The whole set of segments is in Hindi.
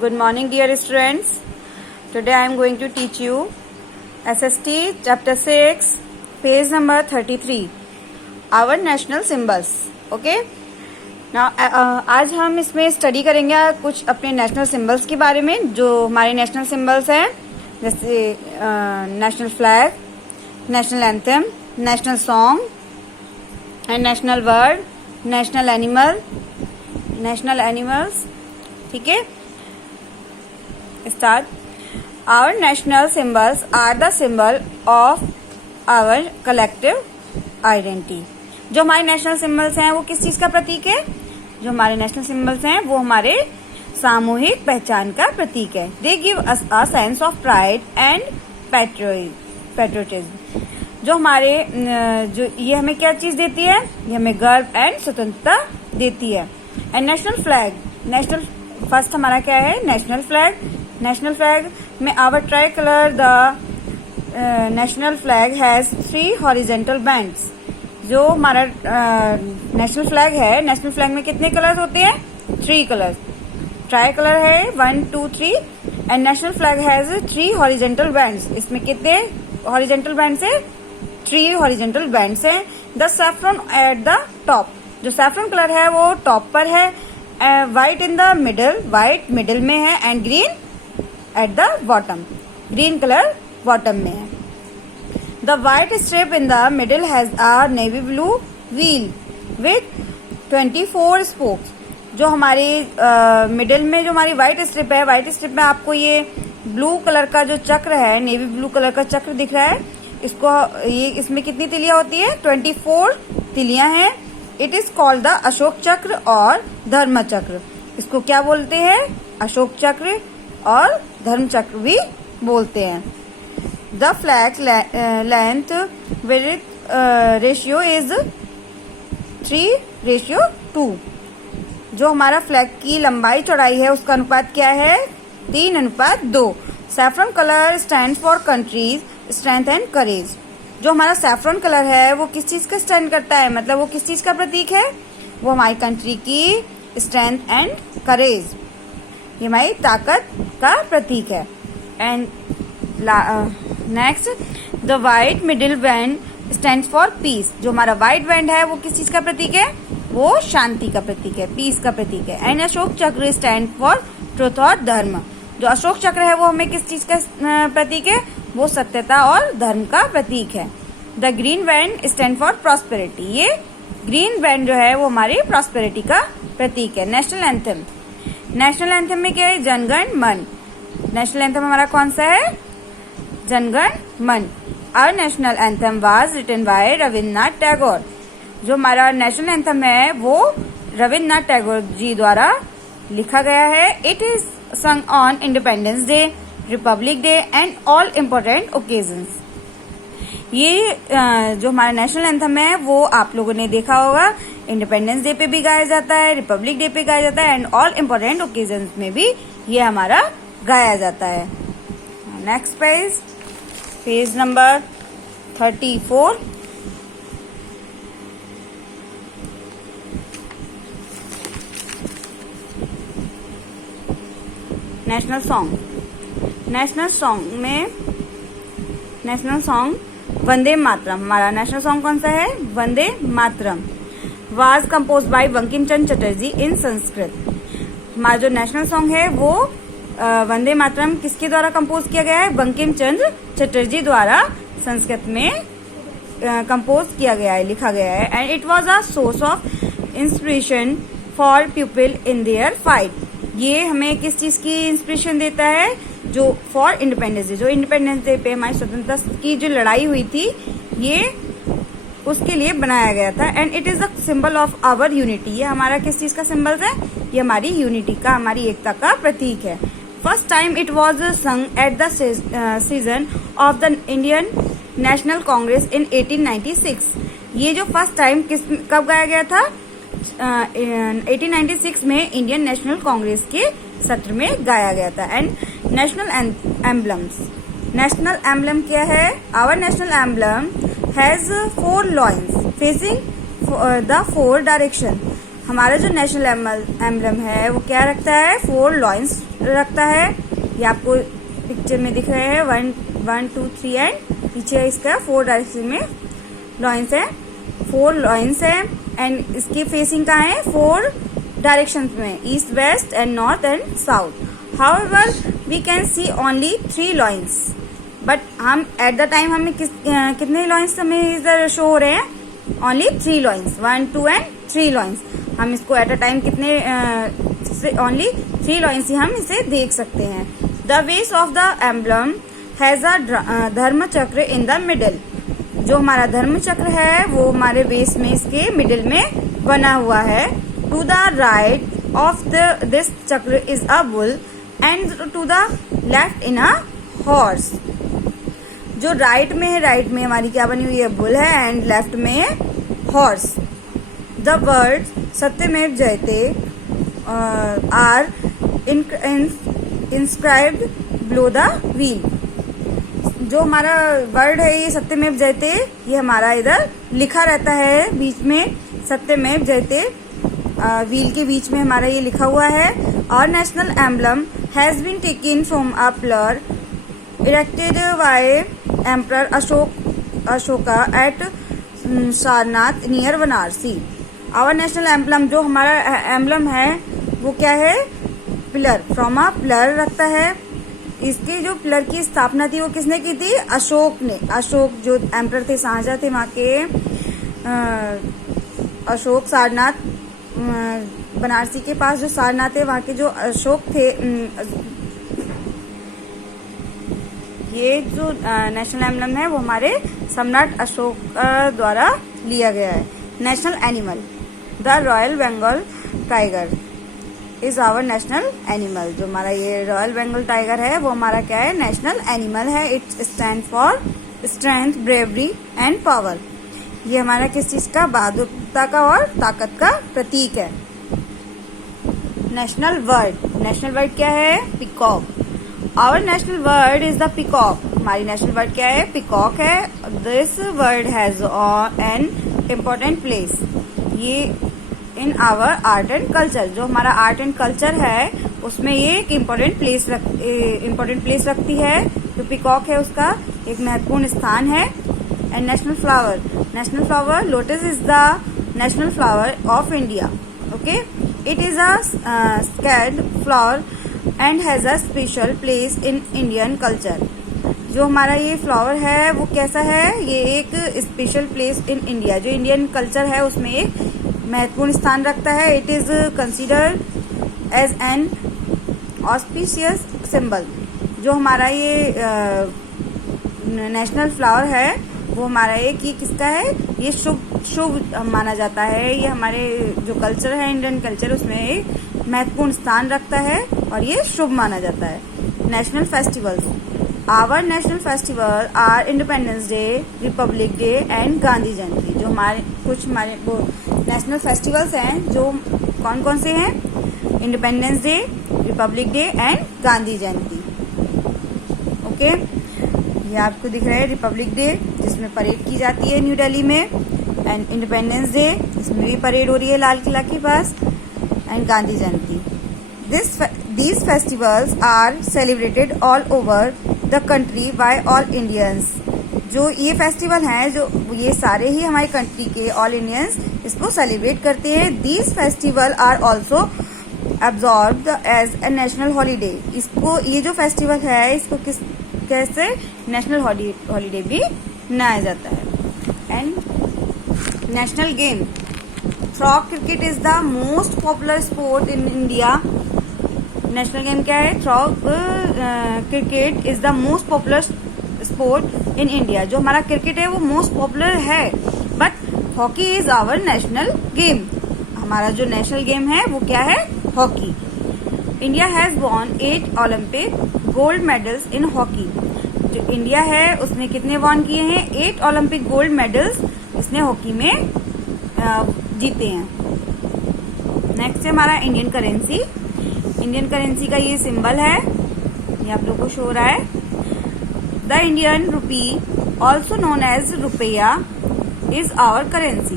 Good morning, dear students. Today I am going to teach you SST chapter 6, page number 33, our national symbols. Okay? Now आज हम इसमें स्टडी करेंगे कुछ अपने नेशनल सिंबल्स के बारे में, जो हमारे नेशनल सिंबल्स हैं, जैसे national flag, national anthem, national song and national word, national animals. ठीक है, start. Our national symbols are the symbol of our collective identity. जो हमारे नेशनल सिंबल्स हैं वो किस चीज का प्रतीक है? जो हमारे नेशनल सिंबल्स हैं वो हमारे सामूहिक पहचान का प्रतीक है. They give us a sense of pride and patriotism. जो हमारे ये हमें क्या चीज देती है? ये हमें गर्व एंड स्वतंत्रता देती है. एंड नेशनल फ्लैग, फर्स्ट हमारा क्या है? नेशनल फ्लैग में our tricolour the national flag has 3 horizontal bands. जो हमारा नेशनल फ्लैग है, नेशनल फ्लैग में कितने कलर्स होते हैं? 3 कलर्स. ट्राई कलर है 1, 2, 3 and national flag has 3 horizontal bands. इसमें कितने हॉरिजेंटल बैंड्स है? 3 हॉरिजेंटल बैंड्स है. The saffron at the top, जो सैफरन कलर है वो टॉप पर है. White in the middle, white middle में है and green at the bottom, green colour bottom में है. The white strip in the middle has a navy blue wheel with 24 spokes. जो हमारी मिडल में जो हमारी व्हाइट स्ट्रिप है, व्हाइट स्ट्रिप में आपको ये ब्लू कलर का जो चक्र है, नेवी ब्लू कलर का चक्र दिख रहा है. इसमें कितनी तिलियां होती है? 24 तिलियां हैं. It is called the Ashok चक्र और धर्म चक्र. इसको क्या बोलते हैं? अशोक चक्र और धर्म चक्र भी बोलते हैं. The flag length width ratio is 3:2. जो हमारा फ्लैग की लंबाई चौड़ाई है उसका अनुपात क्या है? 3:2. Saffron colour stand for countries strength and courage. जो हमारा सैफरन कलर है वो किस चीज का स्टैंड करता है? मतलब वो किस चीज का प्रतीक है? वो हमारी कंट्री की स्ट्रेंथ एंड करेज, ये हमारी ताकत का प्रतीक है. And next, the white middle band stand for piece. जो हमारा व्हाइट बैंड है वो किस चीज का प्रतीक है? वो शांति का प्रतीक है, पीस का प्रतीक है. एंड अशोक चक्र स्टैंड फॉर ट्रुथ और धर्म. जो अशोक चक्र है वो हमें किस चीज का प्रतीक है? वो सत्यता और धर्म का प्रतीक है. The green band stand for prosperity. ये ग्रीन बैंड जो है वो हमारी प्रॉस्पेरिटी का प्रतीक है. नेशनल एंथम में क्या है? जनगण मन. नेशनल एंथम हमारा कौन सा है? Janagana Mana. Our national anthem was written by Rabindranath Tagore. जो हमारा नेशनल एंथम है वो रविन्द्रनाथ टैगोर जी द्वारा लिखा गया है. It is sung on Independence Day, Republic Day and all important occasions. ये जो हमारा नेशनल एंथम है वो आप लोगों ने देखा होगा, इंडिपेंडेंस डे पे भी गाया जाता है, रिपब्लिक डे पे गाया जाता है एंड ऑल इम्पोर्टेंट ओकेजन्स में भी ये हमारा गाया जाता है. Next page number 34. National song Vande Mataram. हमारा नेशनल सॉन्ग कौन सा है? Vande Mataram. Was composed by Bankim Chandra Chatterjee in Sanskrit. हमारा जो नेशनल सॉन्ग है वो वंदे मातरम किसके द्वारा कंपोज किया गया है? बंकिम चंद्र चटर्जी द्वारा संस्कृत में कंपोज किया गया है, लिखा गया है. And it was a source of inspiration for people in their fight. ये हमें किस चीज की इंस्पिरेशन देता है? जो फॉर इंडिपेंडेंस डे, जो इंडिपेंडेंस डे पे हमारी स्वतंत्रता की जो लड़ाई हुई थी, ये उसके लिए बनाया गया था. And it is the symbol of our unity. ये हमारा किस चीज का सिंबल है? ये हमारी यूनिटी का, हमारी एकता का प्रतीक है. First time it was sung at the session of the Indian National Congress in 1896. ये जो फर्स्ट टाइम कब गाया गया था? 1896 में इंडियन नेशनल कांग्रेस के सत्र में गाया गया था. एंड नेशनल एम्बलम क्या है? Our national emblem has 4 lions facing the 4 direction. हमारा जो नेशनल एम्बलम है वो क्या रखता है, 4 लॉइंस रखता है। ये आपको पिक्चर में दिख रहे हैं 1 2 3 एंड पीछे इसका 4 डायरेक्शन में लॉइंस है, 4 लॉइंस है। एंड इसकी फेसिंग कहाँ है, 4 डायरेक्शन में, east west and north and south. However we can see only 3 lions, but हम एट द टाइम हमें कितने लॉइंस हमें इधर शो हो रहे हैं, ओनली 3 लॉइंस, 1 2 एंड 3 लॉइंस। हम इसको एट अ टाइम कितने ओनली 3 लॉइंस ही हम इसे देख सकते हैं। The base of the emblem has a धर्म चक्र इन द मिडल। जो हमारा धर्म चक्र है वो हमारे बेस में इसके मिडिल में बना हुआ है। To the right of this chakra is a bull and to the left in a horse. जो राइट में है, राइट में हमारी क्या बनी हुई है, बुल है, एंड लेफ्ट में है horse. The word Satyameva Jayate are inscribed below the wheel. जो हमारा वर्ड है ये सत्यमेव जयते, ये हमारा इधर लिखा रहता है बीच में, सत्यमेव जयते व्हील के बीच में हमारा ये लिखा हुआ है। और national emblem has been taken from a pillar erected by Emperor Ashoka at Sarnath near Varanasi. Our national emblem, जो हमारा एम्बलम है वो क्या है, पिलर, फ्रॉम अ पिलर रखता है। इसकी जो पिलर की स्थापना थी वो किसने की थी, अशोक ने। अशोक जो एम्परर थे, शाहजहां थे वहां के, अशोक सारनाथ बनारसी के पास जो सारनाथ है वहां के जो अशोक थे। ये जो नेशनल एम्बलम है वो हमारे सम्राट अशोक द्वारा लिया गया है। National animal, the royal Bengal tiger is our national animal. जो हमारा ये रॉयल बंगाल टाइगर है वो हमारा क्या है, नेशनल एनिमल है। It stand for strength, bravery and power. ये हमारा किस चीज का, बहादुरता का और ताकत का प्रतीक है। नेशनल बर्ड, नेशनल बर्ड क्या है, peacock. Our national bird is the peacock. हमारी नेशनल बर्ड क्या है, पिकॉक है। This bird has an important place, ये in our art and culture. जो हमारा आर्ट एंड कल्चर है उसमें ये एक इम्पोर्टेंट प्लेस रखती है। जो पिकॉक है उसका एक महत्वपूर्ण स्थान है। And national flower, national flower lotus is the national flower of India. Okay, it is a scaled flower and has a special place in Indian culture. जो हमारा ये फ्लावर है वो कैसा है, ये एक स्पेशल प्लेस इन इंडिया, जो इंडियन कल्चर है उसमें एक महत्वपूर्ण स्थान रखता है। It is considered as an auspicious symbol. जो हमारा ये नेशनल फ्लावर है वो हमारा एक, ये किसका है, ये शुभ माना जाता है। ये हमारे जो कल्चर है, इंडियन कल्चर, उसमें एक महत्वपूर्ण स्थान रखता है और ये शुभ माना जाता है। National festivals, our national festival are Independence Day, Republic Day and Gandhi Jayanti. जो हमारे कुछ हमारे वो नेशनल फेस्टिवल्स हैं, जो कौन कौन से हैं, independence Day, Republic Day and Gandhi Jayanti. Okay, ये आपको दिख रहा है रिपब्लिक डे जिसमें परेड की जाती है न्यू दिल्ली में, एंड इंडिपेंडेंस डे जिसमें भी परेड हो रही है लाल किला के पास, and Gandhi Jayanti. These festivals are celebrated all over the country by all Indians. जो ये फेस्टिवल हैं, जो ये सारे ही हमारे कंट्री के ऑल इंडियंस इसको सेलिब्रेट करते हैं। These festivals are also absorbed as a national holiday. इसको, ये जो फेस्टिवल है इसको कैसे नेशनल हॉलीडे भी मनाया जाता है। And national game, frog cricket is the most popular sport in India. National game क्या है, frog cricket is the most popular sport in India. जो हमारा क्रिकेट है वो मोस्ट पॉपुलर है, but hockey is our national game. हमारा जो नेशनल गेम है वो क्या है, hockey. India has won 8 Olympic gold medals in hockey. जो इंडिया है उसने कितने वॉन किए हैं, 8 ओलंपिक गोल्ड मेडल्स इसने हॉकी में जीते हैं। नेक्स्ट है हमारा इंडियन करेंसी। इंडियन करेंसी का ये सिंबल है, ये आप लोगों को शो हो रहा है। The Indian rupee also known as rupaya is our currency.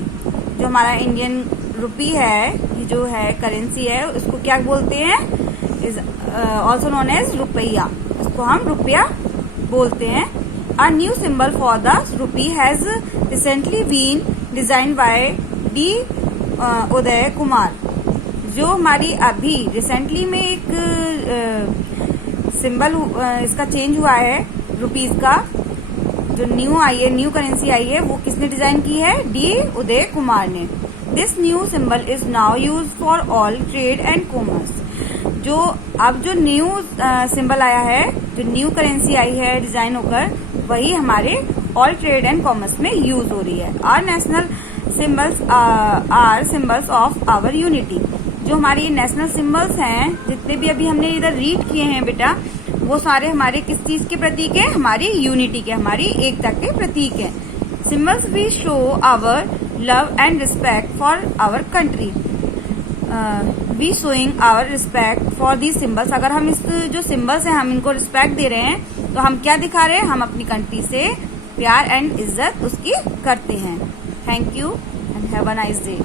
जो हमारा इंडियन रुपी है, ये जो है करेंसी है उसको क्या बोलते हैं, इज ऑल्सो नोन एज रुपया, इसको हम रुपया बोलते हैं। A new symbol for the rupee has recently been design by D Uday Kumar. जो हमारी अभी रिसेंटली में एक सिंबल इसका चेंज हुआ है रुपीज का, जो न्यू आई है, न्यू करेंसी आई है, वो किसने डिजाइन की है, डी उदय कुमार ने। This new symbol is now use for all trade and commerce. जो अब जो न्यू सिंबल आया है, जो न्यू करेंसी आई है डिजाइन होकर, वही हमारे ऑल ट्रेड एंड कॉमर्स में यूज हो रही है। Our national symbols are symbols of our unity. जो हमारे नेशनल सिंबल्स हैं, जितने भी अभी हमने इधर रीड किए हैं बेटा, वो सारे हमारे किस चीज के प्रतीक है, हमारी यूनिटी के, हमारी एकता के प्रतीक है। Symbols we show our love and respect for our country. We showing our respect for these symbols. अगर हम इस जो सिंबल्स हैं हम इनको रिस्पेक्ट दे रहे हैं, तो हम क्या दिखा रहे हैं, हम अपनी कंट्री से प्यार एंड इज्जत उसकी करते हैं। Thank you and have a nice day.